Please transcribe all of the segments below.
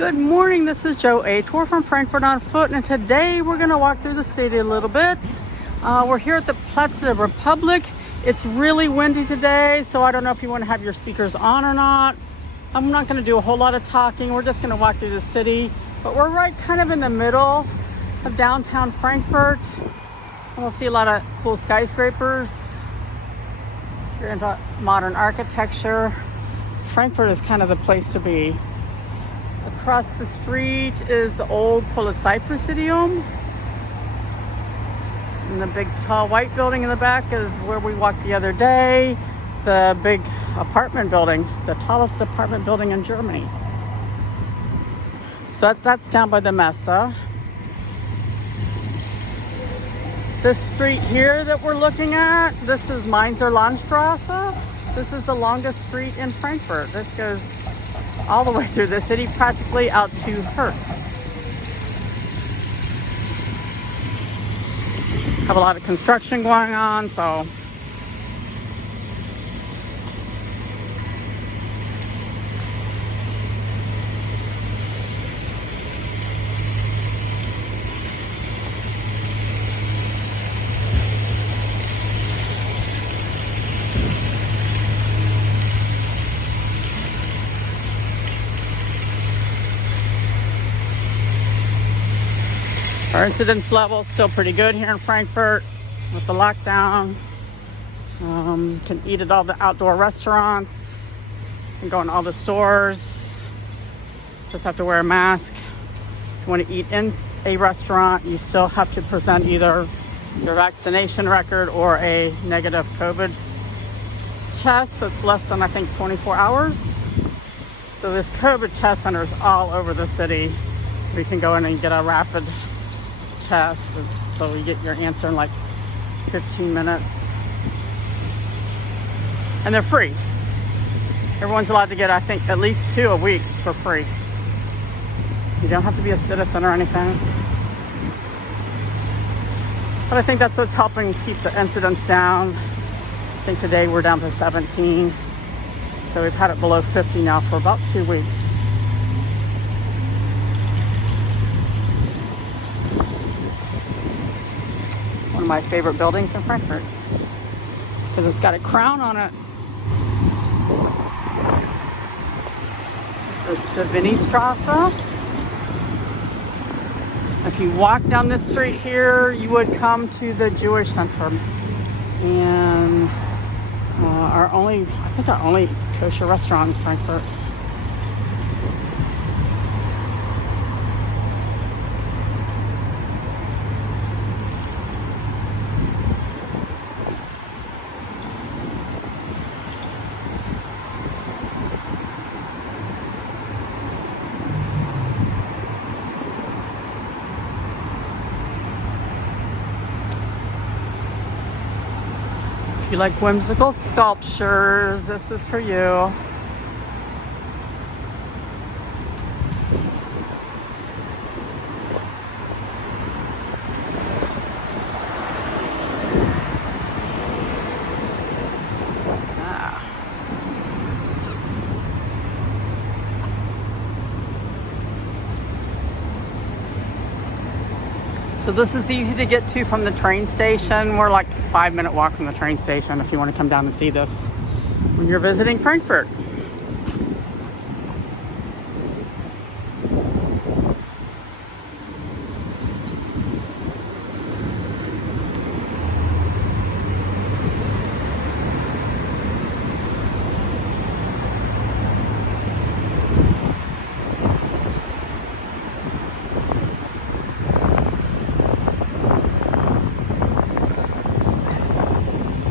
Good morning, this is Joe A. Tour from Frankfurt on foot, and today we're going to walk through the city a little bit. We're here at the Platz der Republik. It's really windy today, so I don't know if you want to have your speakers on or not. I'm not going to do a whole lot of talking. We're just going to walk through the city, but we're right kind of in the middle of downtown Frankfurt. And we'll see a lot of cool skyscrapers. If you're into modern architecture, Frankfurt is kind of the place to be. Across the street is the old Polizeipräsidium. And the big tall white building in the back is where we walked the other day. The big apartment building, the tallest apartment building in Germany. So that's down by the Messe. This street here that we're looking at, this is Mainzerlandstrasse. This is the longest street in Frankfurt. This goes all the way through the city, practically out to Hearst. Have a lot of construction going on, so our incidence level is still pretty good here in Frankfurt with the lockdown. Can eat at all the outdoor restaurants and go in all the stores. Just have to wear a mask. If you want to eat in a restaurant, you still have to present either your vaccination record or a negative COVID test that's less than, I think, 24 hours. So there's COVID test centers all over the city. We can go in and get a rapid test, so you get your answer in like 15 minutes, and they're free. Everyone's allowed to get, I think, at least 2 a week for free. You don't have to be a citizen or anything, but I think that's what's helping keep the incidence down. I think today we're down to 17, so we've had it below 50 now for about 2 weeks. One of my favorite buildings in Frankfurt because it's got a crown on it. This is Savini-Strasse. If you walk down this street here, you would come to the Jewish Center, and our only kosher restaurant in Frankfurt. If you like whimsical sculptures, this is for you. So this is easy to get to from the train station. We're like a 5-minute walk from the train station if you want to come down and see this when you're visiting Frankfurt.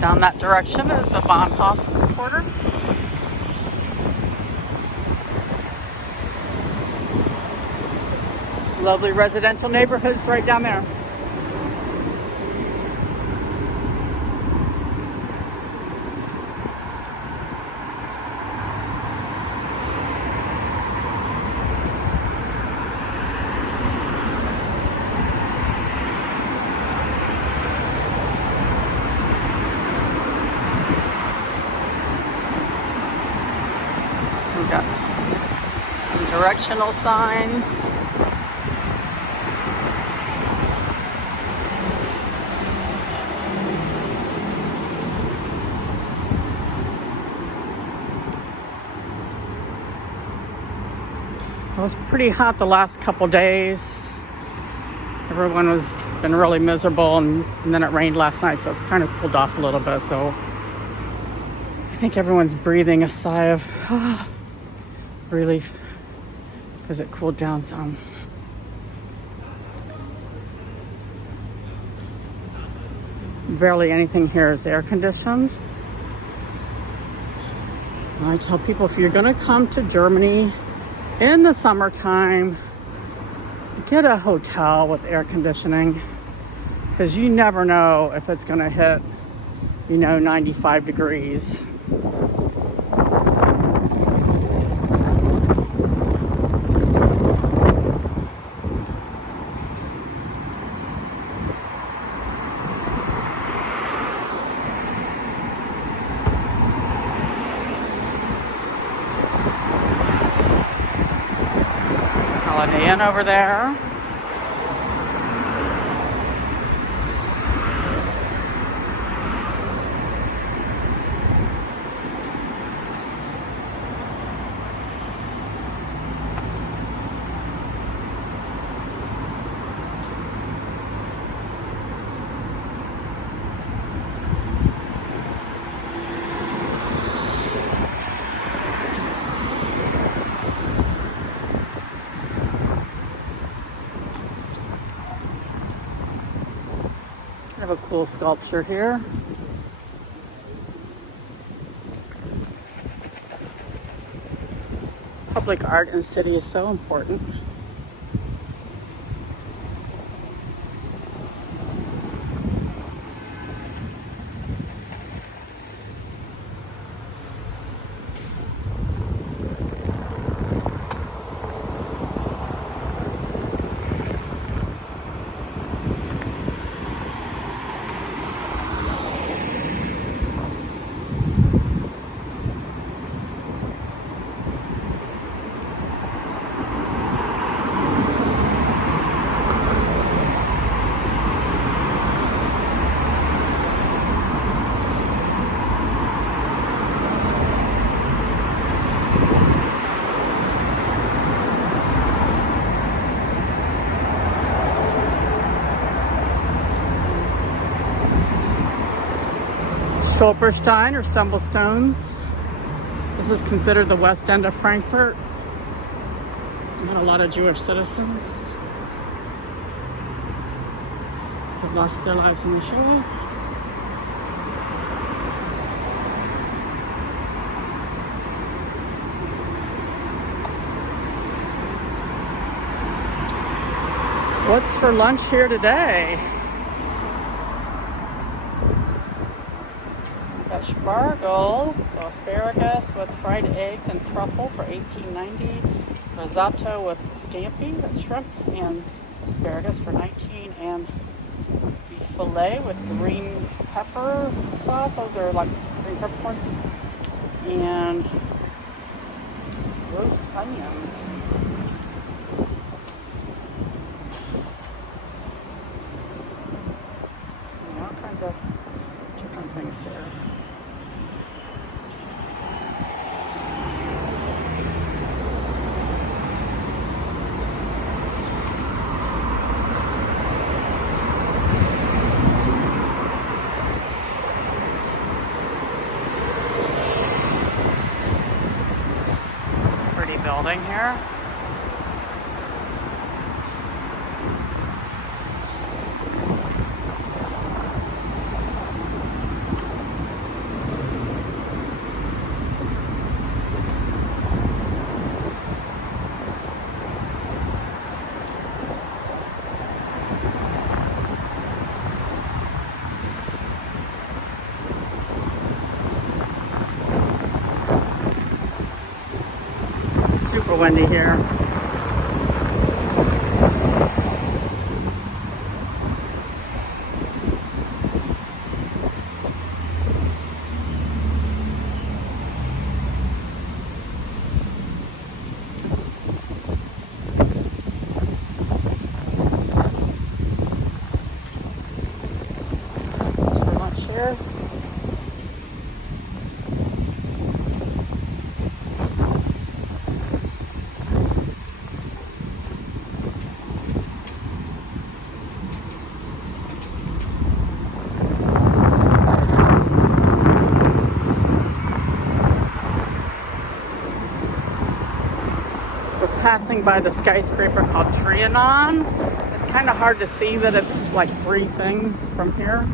Down that direction is the Bahnhof quarter. Lovely residential neighborhoods right down there. directional signs. It was pretty hot the last couple days. Everyone was been really miserable, and then it rained last night, so it's kind of cooled off a little bit. So I think everyone's breathing a sigh of relief because it cooled down some. Barely anything here is air conditioned. And I tell people, if you're going to come to Germany in the summertime, get a hotel with air conditioning, because you never know if it's going to hit, 95 degrees. Holiday Inn over there. I have a cool sculpture here. Public art in the city is so important. Stolperstein or Stumblestones. This is considered the west end of Frankfurt. And a lot of Jewish citizens have lost their lives in the show. What's for lunch here today? Got spargel, so asparagus with fried eggs and truffle for $18.90. Risotto with scampi, that's shrimp, and asparagus for $19. And beef fillet with green pepper sauce. Those are like green peppercorns. And roast onions. And all kinds of different things here. Building here. Super windy here. passing by the skyscraper called Trianon. It's kind of hard to see that it's like three things from here.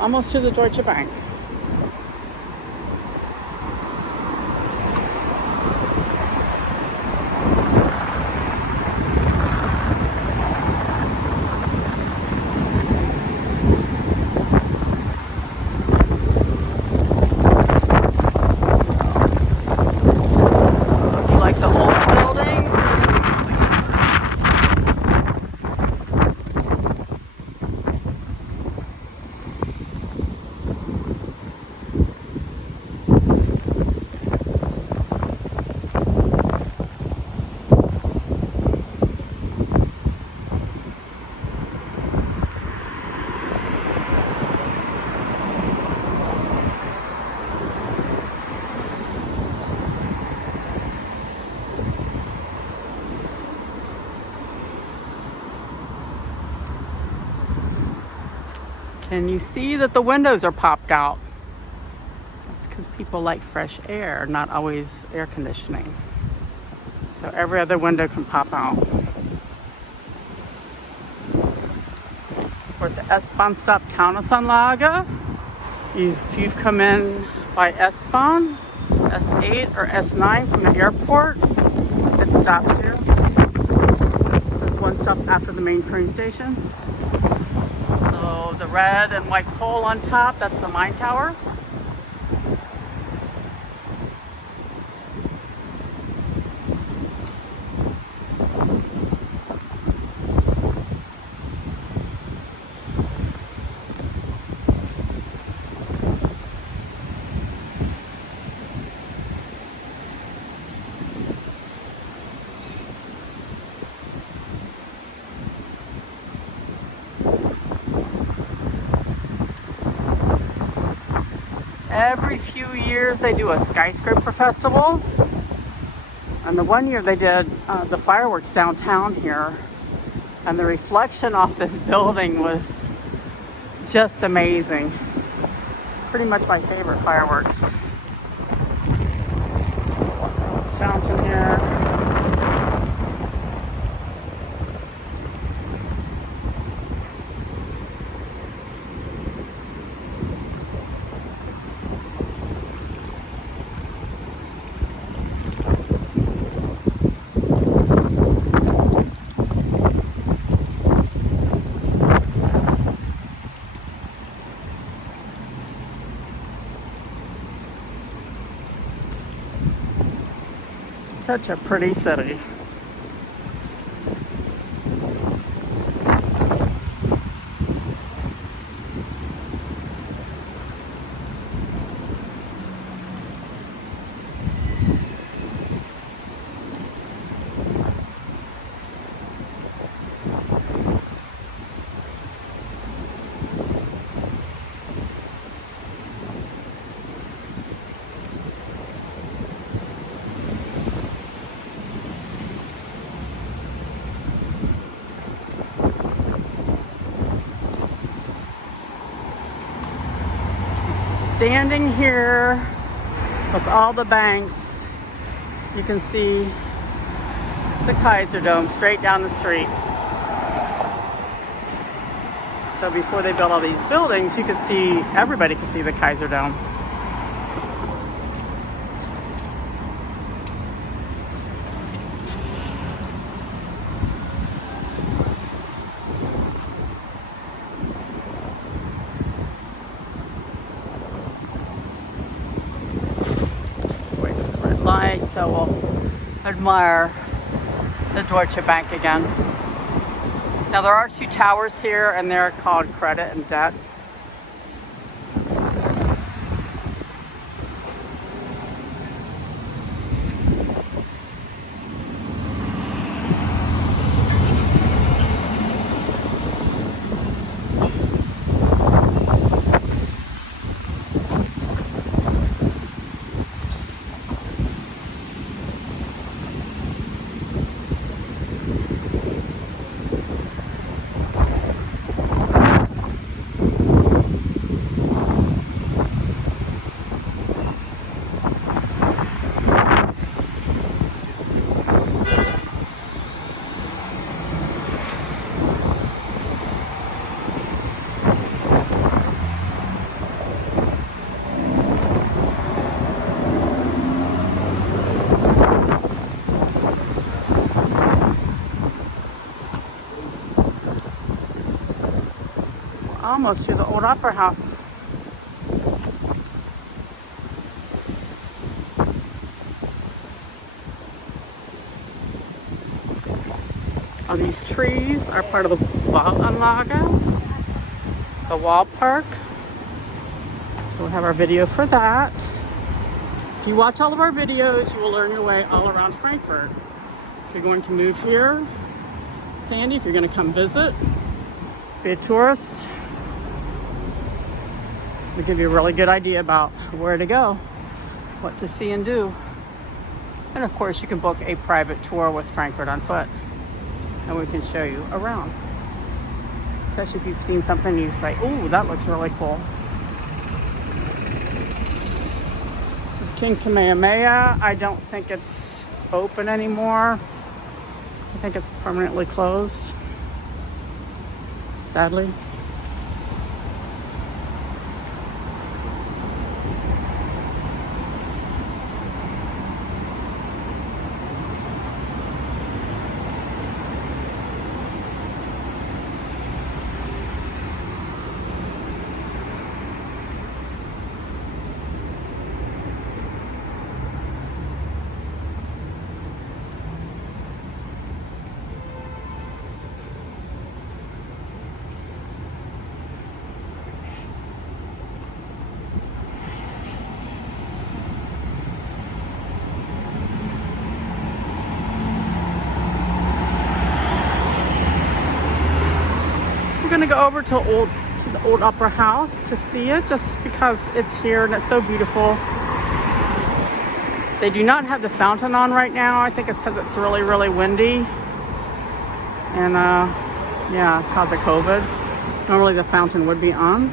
Almost to the Deutsche Bank. So, if you like the old building, can you see that the windows are popped out? That's because people like fresh air, not always air conditioning. So every other window can pop out. We're at the S-Bahn stop Taunusanlage. If you've come in by S-Bahn, S8 or S9 from the airport, it stops here. This is one stop after the main train station. So the red and white pole on top, that's the Main Tower. Every few years they do a skyscraper festival, and the one year they did the fireworks downtown here, and the reflection off this building was just amazing. Pretty much my favorite fireworks. Fountain here. Such a pretty city. Standing here with all the banks, you can see the Kaiser Dome straight down the street. So before they built all these buildings, you could see, everybody could see the Kaiser Dome. So we'll admire the Deutsche Bank again. Now there are two towers here, and they're called Credit and Debt. almost to the old opera house. All these trees are part of the Wallanlage, the wall park. So we'll have our video for that. If you watch all of our videos, you will learn your way all around Frankfurt. If you're going to move here, Sandy, if you're going to come visit, be a tourist, we'll give you a really good idea about where to go, what to see and do. And of course, you can book a private tour with Frankfurt on foot, and we can show you around. Especially if you've seen something you say, "Ooh, that looks really cool." This is King Kamehameha. I don't think it's open anymore. I think it's permanently closed, sadly. We're gonna go over to the old opera house to see it, just because it's here and it's so beautiful. They do not have the fountain on right now. I think it's because it's really, really windy, and yeah, because of COVID. Normally the fountain would be on.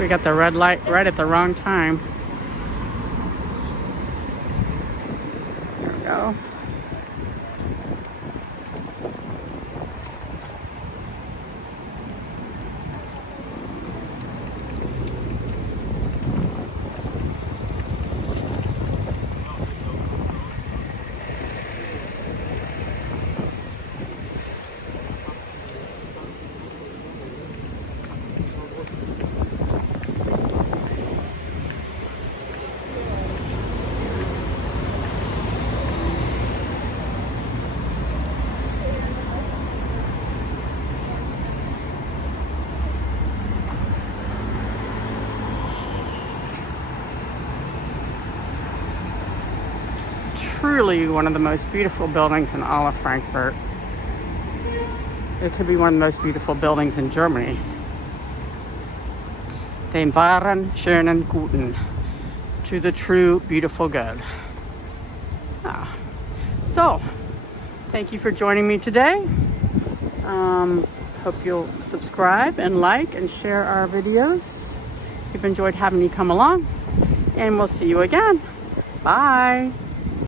We got the red light right at the wrong time. There we go. Truly one of the most beautiful buildings in all of Frankfurt. It could be one of the most beautiful buildings in Germany. Dem wahren, schönen, guten. To the true, beautiful good. Ah. So, thank you for joining me today. Hope you'll subscribe and like and share our videos. We've enjoyed having you come along, and we'll see you again. Bye.